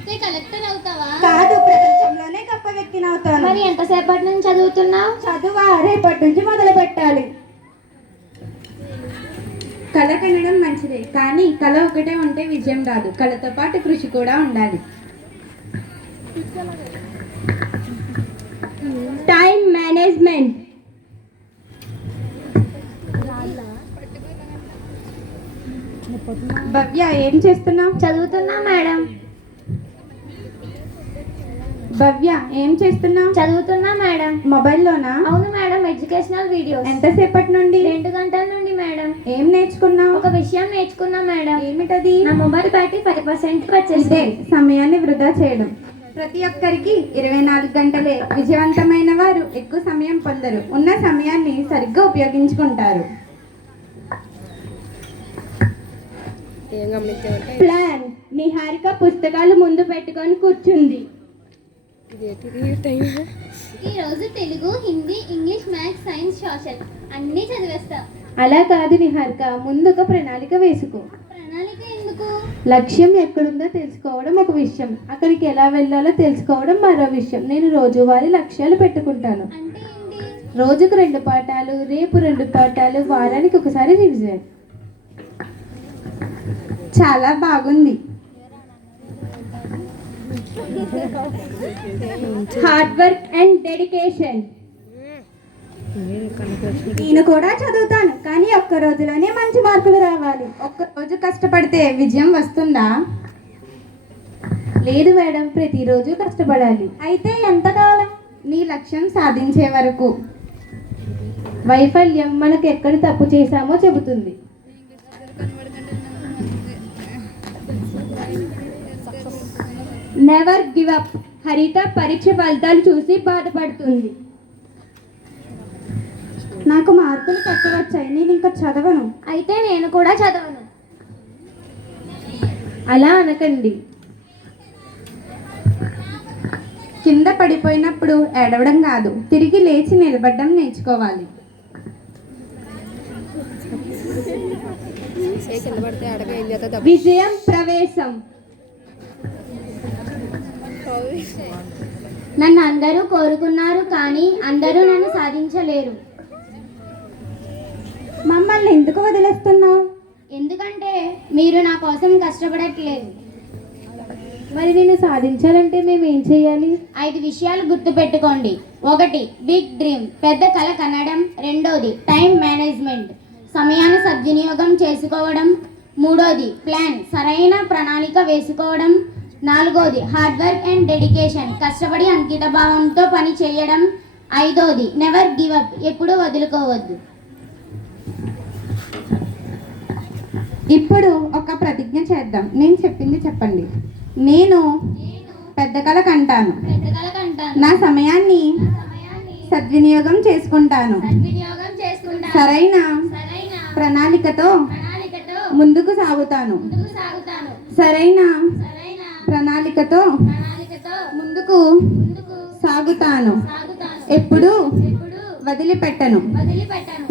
అయితే కలెక్టర్ అవుతావా? కాదు, ప్రపంచంలోనే గొప్ప వ్యక్తిని అవుతాను. మరి ఎంతసేపటి నుంచి చదువుతున్నావు? చదువా? రేపటి నుంచి మొదలు పెట్టాలి. కళ కనడం మంచిదే, కానీ కళ ఒకటే ఉంటే విజయం రాదు. కళతో పాటు కృషి కూడా ఉండాలి. Time management. భవ్య, ఏం చేస్తున్నావు? చదువుతున్నా మేడం. భవ్య, ఏం చేస్తున్నావు? చదువుతున్నా మేడం. మొబైల్లోనా? అవును మేడం, ఎడ్యుకేషనల్ వీడియోస్. ఎంతసేపటి నుండి? 2 గంటల నుండి మేడం. ఏం నేర్చుకున్నావు? ఒక విషయం నేర్చుకున్నా మేడం. ఏమిటది? నా మొబైల్ బ్యాటరీ 10% వచ్చేసింది. ఇదే సమయాన్ని వృధా చేయడం. ప్రతి ఒక్కరికి 24 గంటలే. విజయవంతమైన వారు ఎక్కువ సమయం పొందరు, ఉన్న సమయాన్ని సరిగ్గా ఉపయోగించుకుంటారు. ప్లాన్. నిహారిక పుస్తకాలు ముందు పెట్టుకొని కూర్చుంది. ఈ రోజు Telugu, Hindi, English, maths, science, social అన్నీ చదివేస్తా. అలా కాదు నిహారిక, ముందు ఒక ప్రణాళిక వేసుకో. ప్రణాళిక ఎందుకు? లక్ష్యం ఎక్కడుందో తెలుసుకోవడం ఒక విషయం, అక్కడికి ఎలా వెళ్ళాలో తెలుసుకోవడం మరో విషయం. నేను రోజువారీ లక్ష్యాలు పెట్టుకుంటాను. అంటే ఏంటి? రోజుకు 2 పాఠాలు, రేపు 2 పాఠాలు, వారానికి ఒకసారి రివిజన్. చాలా బాగుంది. Hard work and dedication. నేను కూడా చదువుతాను, కానీ ఒక్క రోజులోనే మంచి మార్కులు రావాలి. ఒక్క రోజు కష్టపడితే విజయం వస్తుందా? లేదు మేడం, ప్రతిరోజు కష్టపడాలి. అయితే ఎంతకాలం? నీ లక్ష్యం సాధించే వరకు. వైఫల్యం మనకు ఎక్కడ తప్పు చేశామో చెబుతుంది. Never give up. హరిత పరీక్ష ఫలితాలు చూసి బాధపడుతుంది. నాకు మార్కులు తక్కువ వచ్చాయి, నేను ఇంకా చదవను. అయితే నేను కూడా చదవను. అలా అనకండి. కింద పడిపోయినప్పుడు ఏడవడం కాదు, తిరిగి లేచి నిలబడడం నేర్చుకోవాలి. విజయం ప్రవేశం. నన్ను అందరూ కోరుకున్నారు, కానీ అందరూ నన్ను సాధించలేరు. మమ్మల్ని ఎందుకు వదిలేస్తున్నావు? ఎందుకంటే మీరు నా కోసం కష్టపడట్లేదు. మరి నేను సాధించాలంటే మేము ఏం చేయాలి? 5 విషయాలు గుర్తుపెట్టుకోండి. 1, బిగ్ డ్రీమ్, పెద్ద కల కనడం. 2, టైం మేనేజ్మెంట్, సమయాన్ని సద్వినియోగం చేసుకోవడం. 3, ప్లాన్, సరైన ప్రణాళిక వేసుకోవడం. 4, హార్డ్ వర్క్ అండ్ డెడికేషన్, కష్టపడి అంకిత భావంతో పని చేయడం. 5, నెవర్ గివ్ అప్, ఎప్పుడూ వదులుకోవద్దు. ఇప్పుడు ఒక ప్రతిజ్ఞ చేద్దాం. నేను చెప్పింది చెప్పండి. నేను పెద్ద కల కంటాను, నా సమయాన్ని సద్వినియోగం చేసుకుంటాను, సరైన ప్రణాళికతో ముందుకు సాగుతాను, సరైన ప్రణాళికతో ముందుకు సాగుతాను, ఎప్పుడు వదిలిపెట్టను,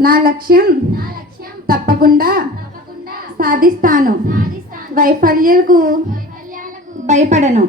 నా లక్ష్యం తప్పకుండా సాధిస్తాను, వైఫల్యాలకు భయపడను.